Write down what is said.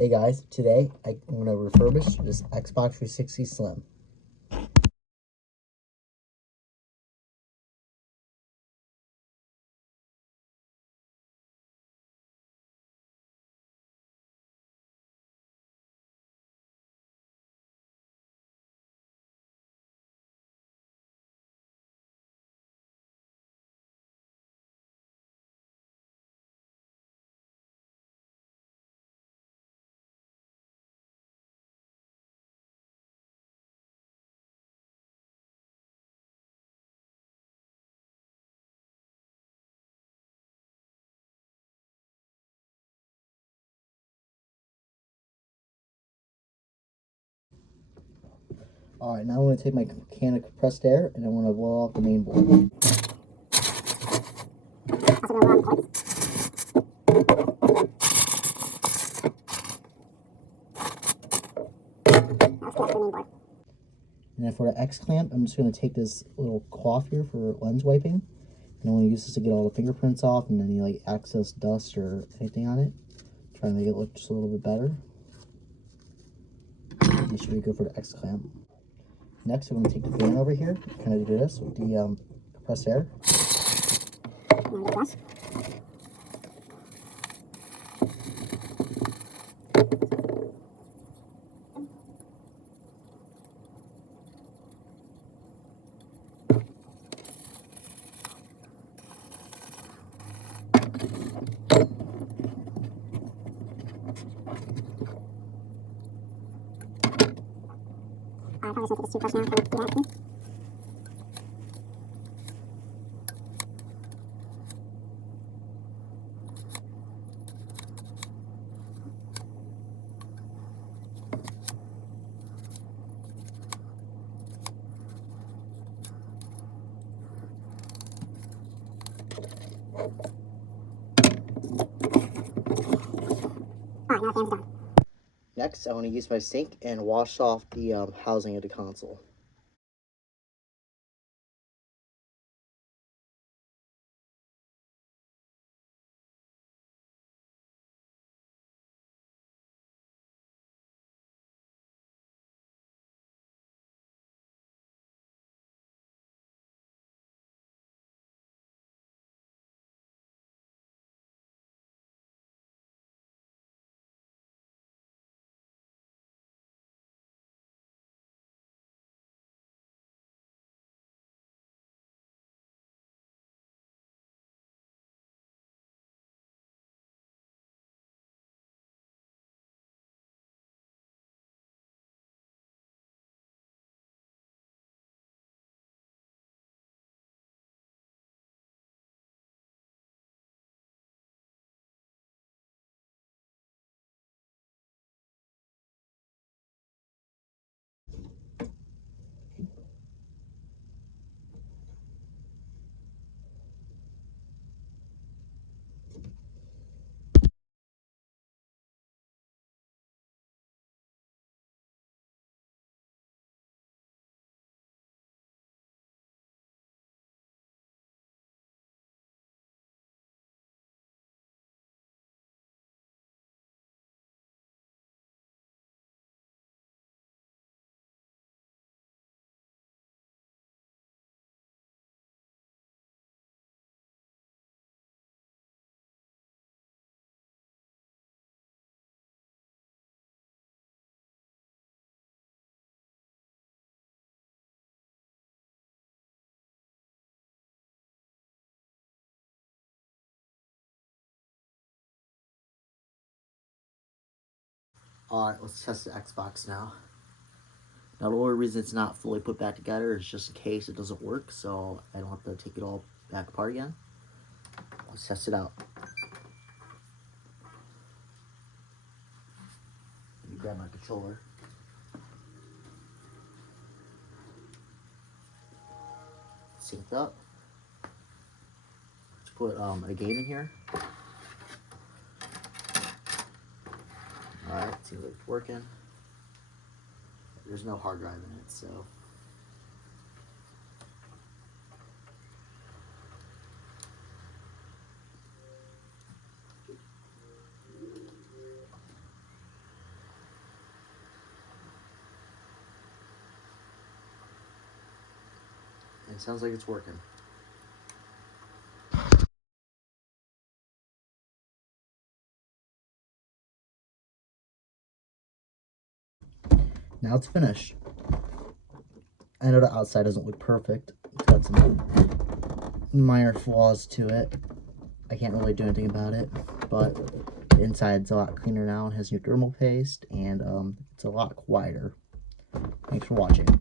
Hey guys, today I'm going to refurbish this Xbox 360 Slim. Alright, now I'm going to take my can of compressed air and I want to blow off the main board. And then for the X clamp, I'm just going to take this little cloth here for lens wiping. And I want to use this to get all the fingerprints off and any like excess dust or anything on it. Try to make it look just a little bit better. And this should be good for the X clamp. Next, I'm going to take the fan over here, kind of do this with the compressed air. I probably should take this toothbrush now, kind of do that too. Alright, now the fan's done. Next, I want to use my sink and wash off the housing of the console. Alright, let's test the Xbox now. Now the only reason it's not fully put back together is just in case it doesn't work, so I don't have to take it all back apart again. Let's test it out. Let me grab my controller. Synced up. Let's put a game in here. Alright, see if it's working. There's no hard drive in it, so. it sounds like it's working. Now it's finished. I know the outside doesn't look perfect. It's got some minor flaws to it. I can't really do anything about it, but the inside's a lot cleaner now and has new thermal paste, and it's a lot quieter. Thanks for watching.